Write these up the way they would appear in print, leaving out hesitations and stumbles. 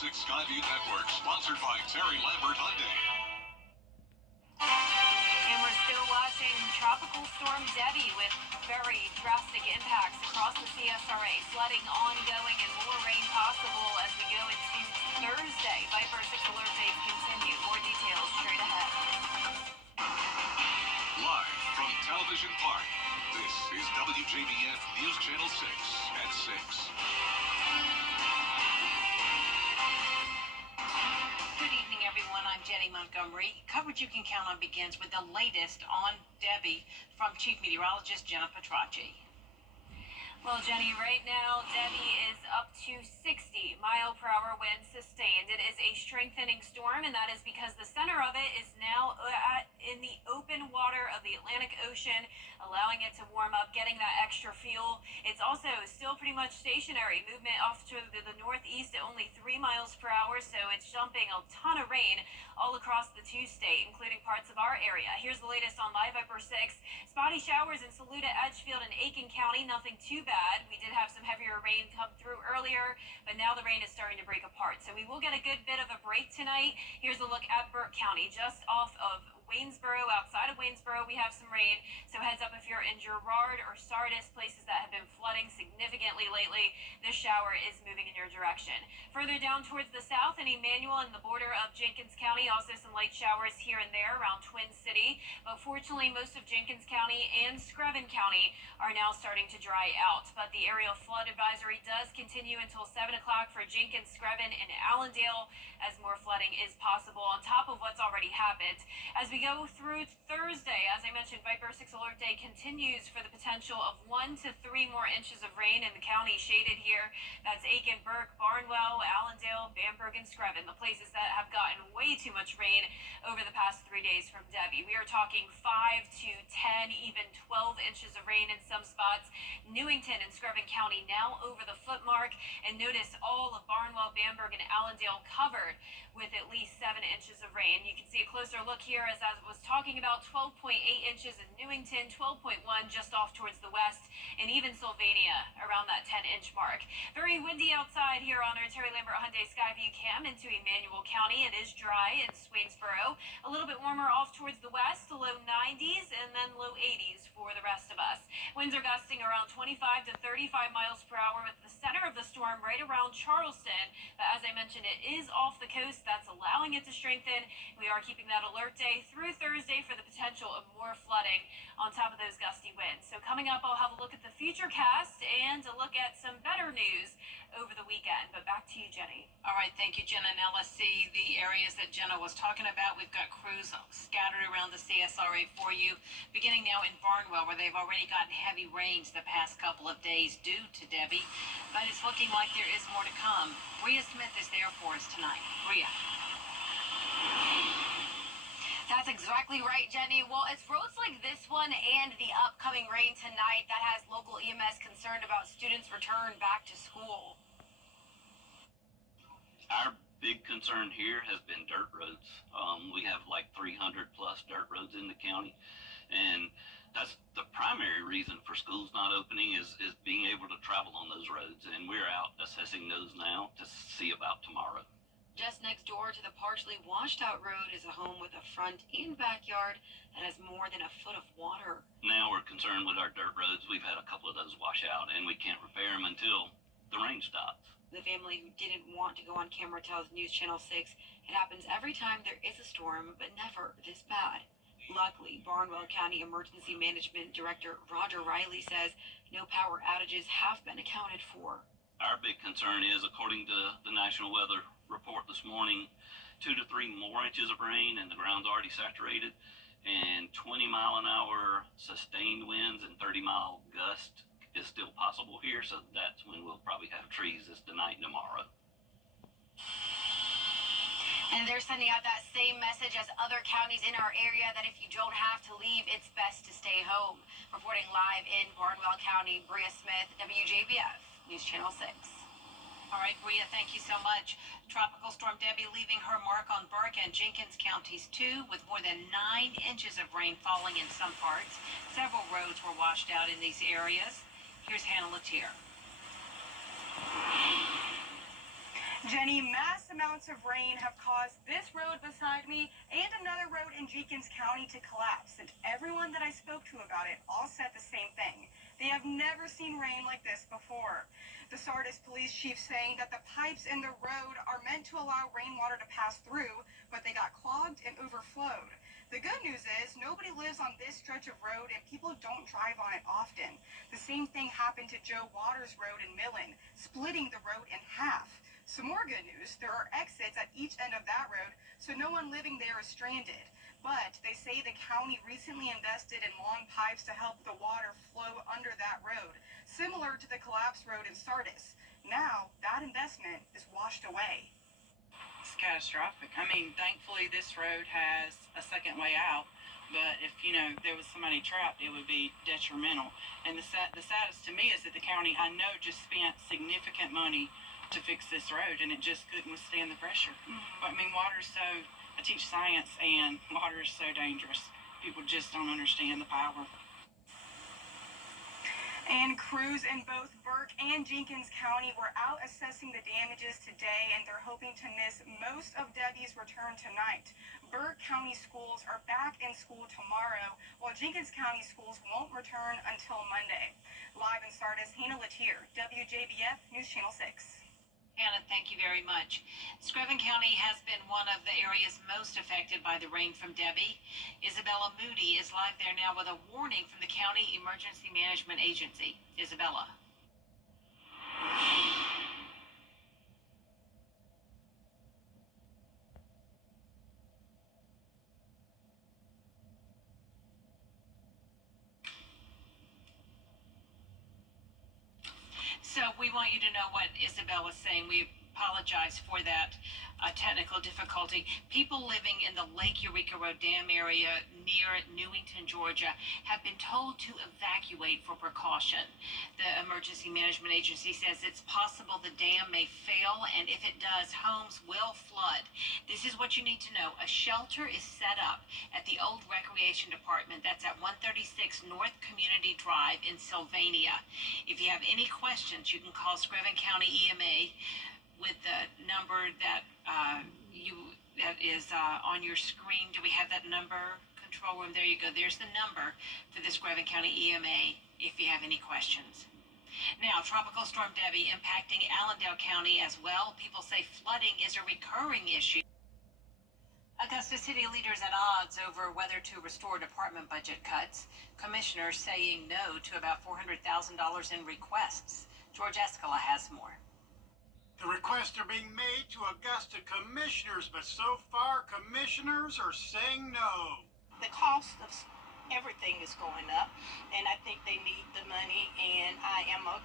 6 Skyview Network, sponsored by Terry Lambert Hyundai. And we're still watching Tropical Storm Debbie with very drastic impacts across the CSRA. Flooding ongoing and more rain possible as we go into Thursday. Viper 6 alert days continue. More details straight ahead. Live from Television Park, this is WJBF News Channel 6 at 6. Good evening, everyone. I'm Jenny Montgomery. Coverage you can count on begins with the latest on Debbie from Chief Meteorologist Jenna Petracci. Well, Jenny, right now, Debbie is up to 60-mile-per-hour winds sustained. It is a strengthening storm, and that is because the center of it is now in the open water of the Atlantic Ocean, allowing it to warm up, getting that extra fuel. It's also still pretty much stationary. Movement off to the northeast at only 3 miles per hour, so it's dumping a ton of rain all across the two-state, including parts of our area. Here's the latest on Live Viper 6. Spotty showers in Saluda, Edgefield, and Aiken County. Nothing too bad. We did have some heavier rain come through earlier, but now the rain is starting to break apart. So we will get a good bit of a break tonight. Here's a look at Burke County, just off of Waynesboro. Outside of Waynesboro, we have some rain, so heads up if you're in Girard or Sardis, places that have been flooding significantly lately. This shower is moving in your direction. Further down towards the south in Emmanuel and the border of Jenkins County, also some light showers here and there around Twin City, but fortunately most of Jenkins County and Screven County are now starting to dry out. But the aerial flood advisory does continue until 7 o'clock for Jenkins, Screven, and Allendale, as more flooding is possible on top of what's already happened. As we go through Thursday, as I mentioned, Viper 6 alert day continues for the potential of 1 to 3 more inches of rain in the county shaded here. That's Aiken, Burke, Barnwell, Allendale, Bamberg, and Screven, the places that have gotten way too much rain over the past 3 days from Debbie. We are talking 5 to 10, even 12 inches of rain in some spots. Newington and Screven County now over the foot mark, and notice all of Barnwell, Bamberg, and Allendale covered with at least 7 inches of rain. You can see a closer look here as I was talking about 12.8 inches in Newington, 12.1 just off towards the west, and even Sylvania around that 10-inch mark. Very windy outside here on our Terry Lambert Hyundai Skyview cam into Emmanuel County. It is dry in Swainsboro. A little bit warmer off towards the west, low 90s, and then low 80s for the rest of us. Winds are gusting around 25 to 35 miles per hour with the center of the storm right around Charleston. But as I mentioned, it is off the coast. That's allowing it to strengthen. We are keeping that alert day through Thursday for the potential of more flooding on top of those gusty winds. So coming up, I'll have a look at the futurecast and a look at some better news over the weekend. But back to you, Jenny. All right, thank you, Jenna. Now let's see the areas that Jenna was talking about. We've got crews scattered around the CSRA for you, beginning now in Barnwell, where they've already gotten heavy rains the past couple of days due to Debbie. But it's looking like there is more to come. Rhea Smith is there for us tonight. Rhea. That's exactly right, Jenny. Well, it's roads like this one and the upcoming rain tonight that has local EMS concerned about students' return back to school. Our big concern here has been dirt roads. We have like 300 plus dirt roads in the county, and that's the primary reason for schools not opening is being able to travel on those roads, and we're out assessing those now to see about tomorrow. Just next door to the partially washed out road is a home with a front and backyard that has more than a foot of water. Now we're concerned with our dirt roads. We've had a couple of those wash out, and we can't repair them until the rain stops. The family who didn't want to go on camera tells News Channel 6 it happens every time there is a storm, but never this bad. Luckily, Barnwell County Emergency Management Director Roger Riley says no power outages have been accounted for. Our big concern is, according to the National Weather Report this morning, 2 to 3 more inches of rain, and the ground's already saturated, and 20-mile-an-hour sustained winds and 30-mile gust is still possible here, so that's when we'll probably have trees this tonight and tomorrow. And they're sending out that same message as other counties in our area that if you don't have to leave, it's best to stay home. Reporting live in Barnwell County, Bria Smith, WJBF, News Channel 6. All right, Bria, thank you so much. Tropical Storm Debbie leaving her mark on Burke and Jenkins counties, too, with more than 9 inches of rain falling in some parts. Several roads were washed out in these areas. Here's Hannah Latier. Jenny, mass amounts of rain have caused this road beside me and another road in Jenkins County to collapse. And everyone that I spoke to about it all said the same thing. They have never seen rain like this before. The Sardis police chief saying that the pipes in the road are meant to allow rainwater to pass through, but they got clogged and overflowed. The good news is nobody lives on this stretch of road and people don't drive on it often. The same thing happened to Joe Waters Road in Millen, splitting the road in half. Some more good news, there are exits at each end of that road, so no one living there is stranded. But they say the county recently invested in long pipes to help the water flow under that road, similar to the collapsed road in Sardis. Now, that investment is washed away. It's catastrophic. I mean, thankfully this road has a second way out, but if, there was somebody trapped, it would be detrimental. And the saddest to me is that the county, I know, just spent significant money to fix this road, and it just couldn't withstand the pressure. I mean, I teach science, and water is so dangerous. People just don't understand the power. And crews in both Burke and Jenkins County were out assessing the damages today, and they're hoping to miss most of Debbie's return tonight. Burke County schools are back in school tomorrow, while Jenkins County schools won't return until Monday. Live in Sardis, Hannah Latier, WJBF News Channel 6. Hannah, thank you very much. Screven County has been one of the areas most affected by the rain from Debbie. Isabella Moody is live there now with a warning from the County Emergency Management Agency. Isabella. So we want you to know what Isabella's saying. We apologize for that technical difficulty. People living in the Lake Eureka Road Dam area near Newington, Georgia, have been told to evacuate for precaution. The Emergency Management Agency says it's possible the dam may fail, and if it does, homes will flood. This is what you need to know. A shelter is set up at the old Recreation Department. That's at 136 North Community Drive in Sylvania. If you have any questions, you can call Screven County EMA with the number that is on your screen. Do we have that number? Control room, there you go. There's the number for the Screven County EMA if you have any questions. Now, Tropical Storm Debbie impacting Allendale County as well. People say flooding is a recurring issue. Augusta City leaders at odds over whether to restore department budget cuts. Commissioners saying no to about $400,000 in requests. George Escala has more. The requests are being made to Augusta commissioners, but so far commissioners are saying no. The cost of everything is going up, and I think they need the money, and I'm a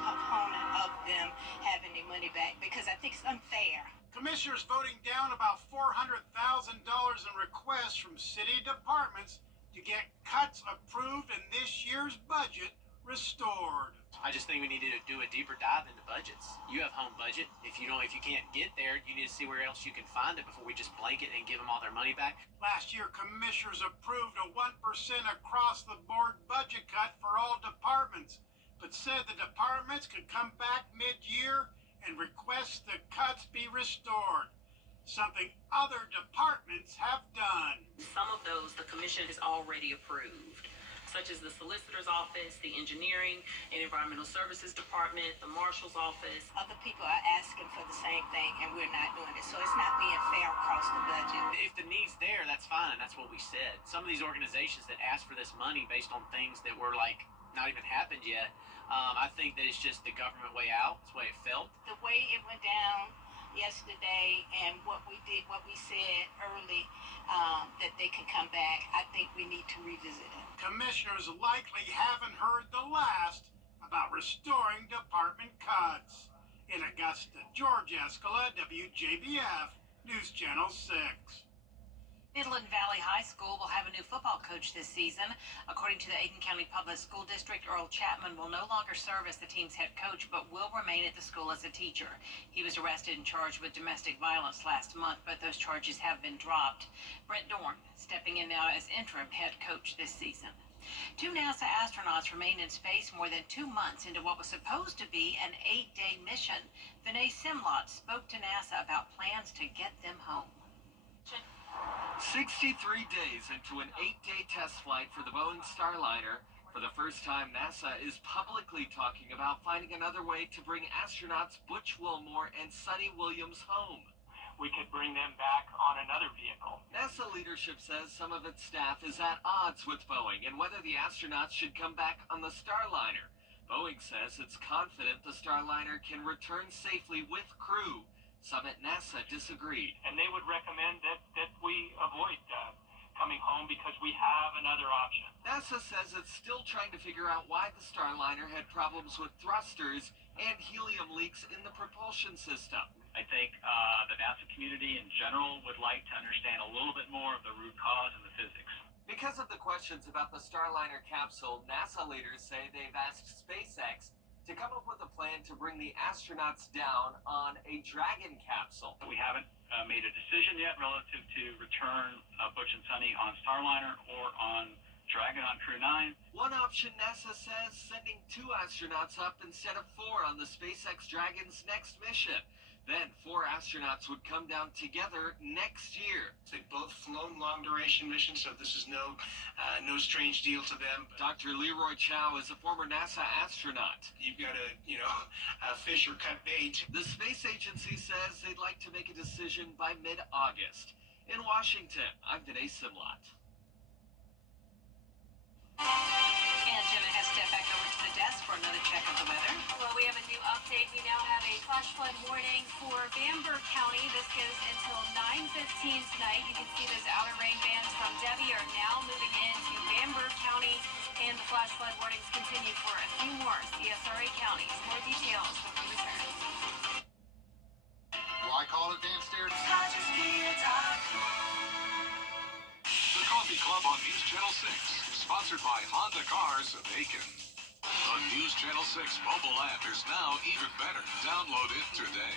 proponent of them having their money back because I think it's unfair. Commissioners voting down about $400,000 in requests from city departments to get cuts approved in this year's budget restored. I just think we need to do a deeper dive into budgets. You have home budget. If you can't get there, you need to see where else you can find it before we just blanket and give them all their money back. Last year, commissioners approved a 1% across-the-board budget cut for all departments, but said the departments could come back mid-year and request the cuts be restored, something other departments have done. Some of those the commission has already approved, such as the solicitor's office, the engineering and environmental services department, the marshal's office. Other people are asking for the same thing, and we're not doing it, so it's not being fair across the budget. If the need's there, that's fine, and that's what we said. Some of these organizations that ask for this money based on things that were not even happened yet, I think that it's just the government way out. It's the way it felt. The way it went down yesterday and what we said early, that they can come back, I think we need to revisit it. Commissioners likely haven't heard the last about restoring department cuts. In Augusta, George Escala, WJBF, News Channel 6. Midland Valley High School will have a new football coach this season. According to the Aiken County Public School District, Earl Chapman will no longer serve as the team's head coach, but will remain at the school as a teacher. He was arrested and charged with domestic violence last month, but those charges have been dropped. Brent Dorn stepping in now as interim head coach this season. Two NASA astronauts remained in space more than 2 months into what was supposed to be an 8-day mission. Vinay Simlot spoke to NASA about plans to get them home. 63 days into an 8-day test flight for the Boeing Starliner, for the first time, NASA is publicly talking about finding another way to bring astronauts Butch Wilmore and Sonny Williams home. We could bring them back on another vehicle. NASA leadership says some of its staff is at odds with Boeing and whether the astronauts should come back on the Starliner. Boeing says it's confident the Starliner can return safely with crew. Some at NASA disagreed. And they would recommend that we avoid coming home because we have another option. NASA says it's still trying to figure out why the Starliner had problems with thrusters and helium leaks in the propulsion system. I think the NASA community in general would like to understand a little bit more of the root cause and the physics. Because of the questions about the Starliner capsule, NASA leaders say they've asked SpaceX to come up with a plan to bring the astronauts down on a Dragon capsule. We haven't made a decision yet relative to return Butch and Sonny on Starliner or on Dragon on Crew 9. One option, NASA says, sending 2 astronauts up instead of 4 on the SpaceX Dragon's next mission. Then 4 astronauts would come down together next year. They've both flown long-duration missions, so this is no strange deal to them. Dr. Leroy Chow is a former NASA astronaut. You've got to, fish or cut bait. The space agency says they'd like to make a decision by mid-August. In Washington, I'm Vinay Simlot. And Jenna has stepped back over to the desk for another check of the weather. Well, we have a new update. We now have a flash flood warning for Bamberg County. This goes until 9:15 tonight. You can see those outer rain bands from Debbie are now moving into Bamberg County, and the flash flood warnings continue for a few more CSRA counties. More details when we return. Why call it downstairs? The Coffee Club on News Channel 6, sponsored by Honda Cars of Aiken. The News Channel 6 mobile app is now even better. Download it today.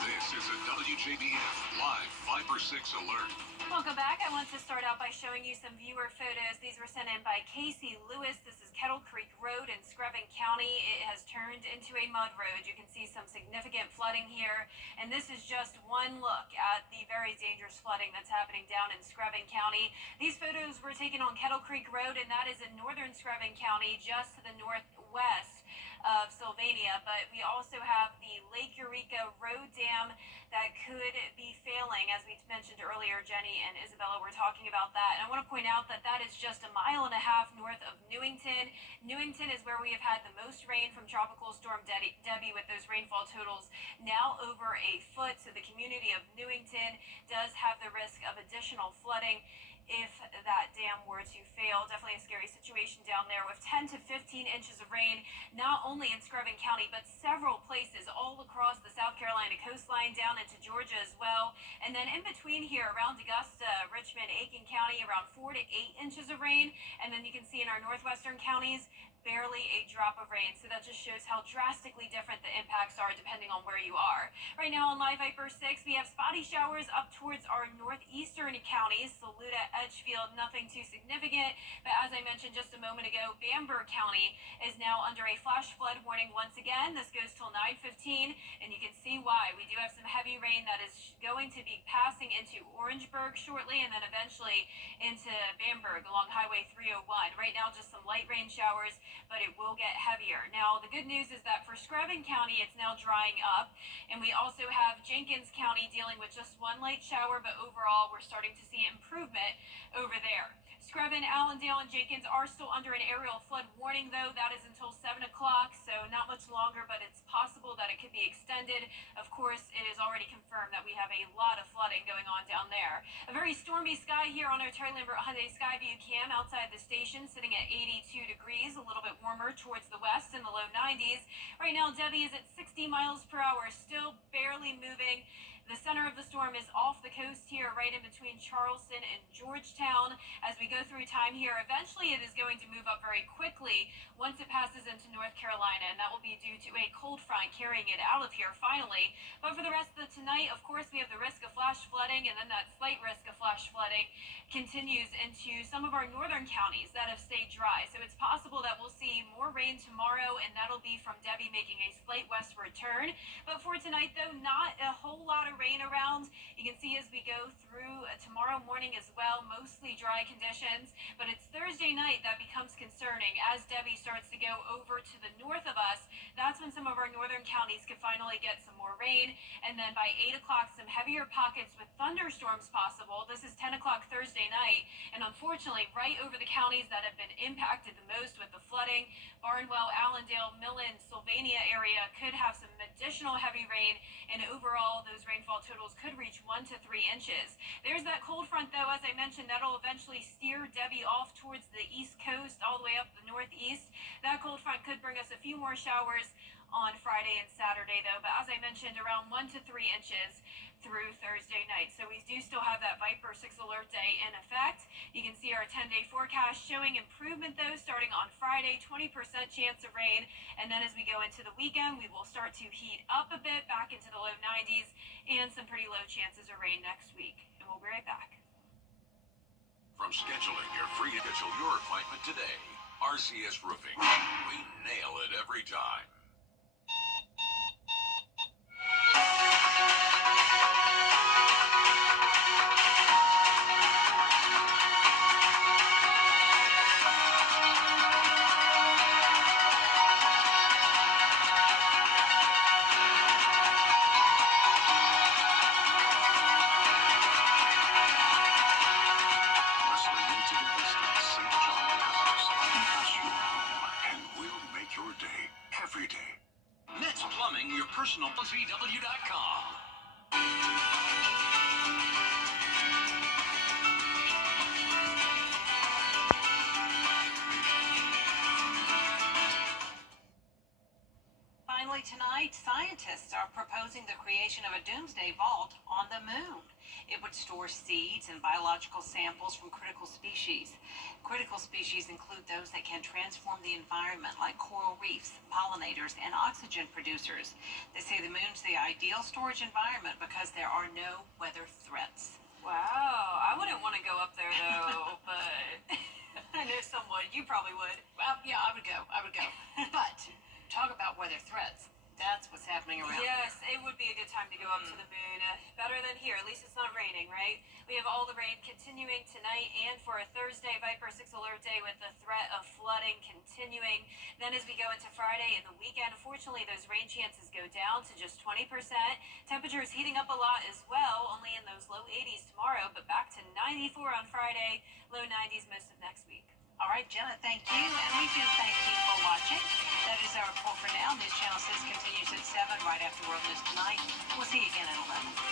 This is a WJBF Live 5/6 alert. Welcome back. I want to start out by showing you some viewer photos. These were sent in by Casey Lewis. This is Kettle Creek Road in Screven County. It has turned into a mud road. You can see some significant flooding here. And this is just one look at the very dangerous flooding that's happening down in Screven County. These photos were taken on Kettle Creek Road, and that is in northern Screven County, just to the northwest of Sylvania. But we also have the Lake Eureka Road Dam that could be failing. As we mentioned earlier, Jenny and Isabella were talking about that. And I want to point out that that is just 1.5 miles north of Newington. Newington is where we have had the most rain from Tropical Storm Debbie, with those rainfall totals now over a foot. So the community of Newington does have the risk of additional flooding if that dam were to fail. Definitely a scary situation down there with 10 to 15 inches of rain, not only in Screven County, but several places all across the South Carolina coastline down into Georgia as well. And then in between here around Augusta, Richmond, Aiken County, around 4 to 8 inches of rain. And then you can see in our northwestern counties, barely a drop of rain. So that just shows how drastically different the impacts are depending on where you are. Right now on Live Viper 6, we have spotty showers up towards our northeastern counties. Saluda, Edgefield, nothing too significant. But as I mentioned just a moment ago, Bamberg County is now under a flash flood warning once again. This goes till 9:15, and you can see why. We do have some heavy rain that is going to be passing into Orangeburg shortly, and then eventually into Bamberg along Highway 301. Right now, just some light rain showers, but it will get heavier. Now, the good news is that for Screven County, it's now drying up, and we also have Jenkins County dealing with just one light shower, but overall, we're starting to see improvement over there. Screven, Allendale, and Jenkins are still under an aerial flood warning, though. That is until 7 o'clock, so not much longer, but it's possible that it could be extended. Of course, it is already confirmed that we have a lot of flooding going on down there. A very stormy sky here on our Terry Lambert Hyundai Skyview cam outside the station, sitting at 82 degrees, a little bit warmer towards the west in the low 90s. Right now, Debbie is at 60 miles per hour, still barely moving. The center of the storm is off the coast here, right in between Charleston and Georgetown. As we go through time here, eventually it is going to move up very quickly once it passes into North Carolina, and that will be due to a cold front carrying it out of here finally. But for the rest of tonight, of course, we have the risk of flash flooding, and then that slight risk of flash flooding continues into some of our northern counties that have stayed dry. So it's possible that we'll see more rain tomorrow, and that'll be from Debbie making a slight westward turn. But for tonight, though, not a whole lot of rain around. You can see as we go through tomorrow morning as well, mostly dry conditions. But it's Thursday night that becomes concerning as Debbie starts to go over to the north of us. That's when some of our northern counties could finally get some more rain. And then by 8 o'clock, some heavier pockets with thunderstorms possible. This is 10 o'clock Thursday night. And unfortunately, right over the counties that have been impacted the most with the flooding, Barnwell, Allendale, Millen, Sylvania area could have some additional heavy rain. And overall, those rainfall totals could reach 1 to 3 inches. There's that cold front, though, as I mentioned, that'll eventually steer Debbie off towards the east coast, all the way up the northeast. That cold front could bring us a few more showers on Friday and Saturday, though. But as I mentioned, around 1 to 3 inches through Thursday night. So we do still have that Viper 6 alert day in effect. You can see our 10-day forecast showing improvement, though, starting on Friday, 20% chance of rain. And then as we go into the weekend, we will start to heat up a bit, back into the low 90s, and some pretty low chances of rain next week. And we'll be right back. From scheduling, you're free to schedule your appointment today. RCS Roofing. We nail it every time. Your personal WJBF.com. Finally tonight, scientists are proposing the creation of a doomsday vault on the moon. It would store seeds and biological samples from critical species. Critical species include those that can transform the environment, like coral reefs, pollinators, and oxygen producers. They say the moon's the ideal storage environment because there are no weather threats. Wow, I wouldn't want to go up there, though, but I know someone. You probably would. Well, yeah, I would go. But talk about weather threats. That's what's happening around Yes, here. it would be a good time to go up to the moon. Better than here. At least it's not raining, right? We have all the rain continuing tonight and for a Thursday Viper 6 alert day with the threat of flooding continuing. Then as we go into Friday and the weekend, unfortunately, those rain chances go down to just 20%. Temperatures heating up a lot as well, only in those low 80s tomorrow, but back to 94 on Friday, low 90s most of next week. All right, Jenna, thank you. And we do thank you for watching. That is our report for now. News Channel 6 continues at 7 right after World News Tonight. We'll see you again at 11.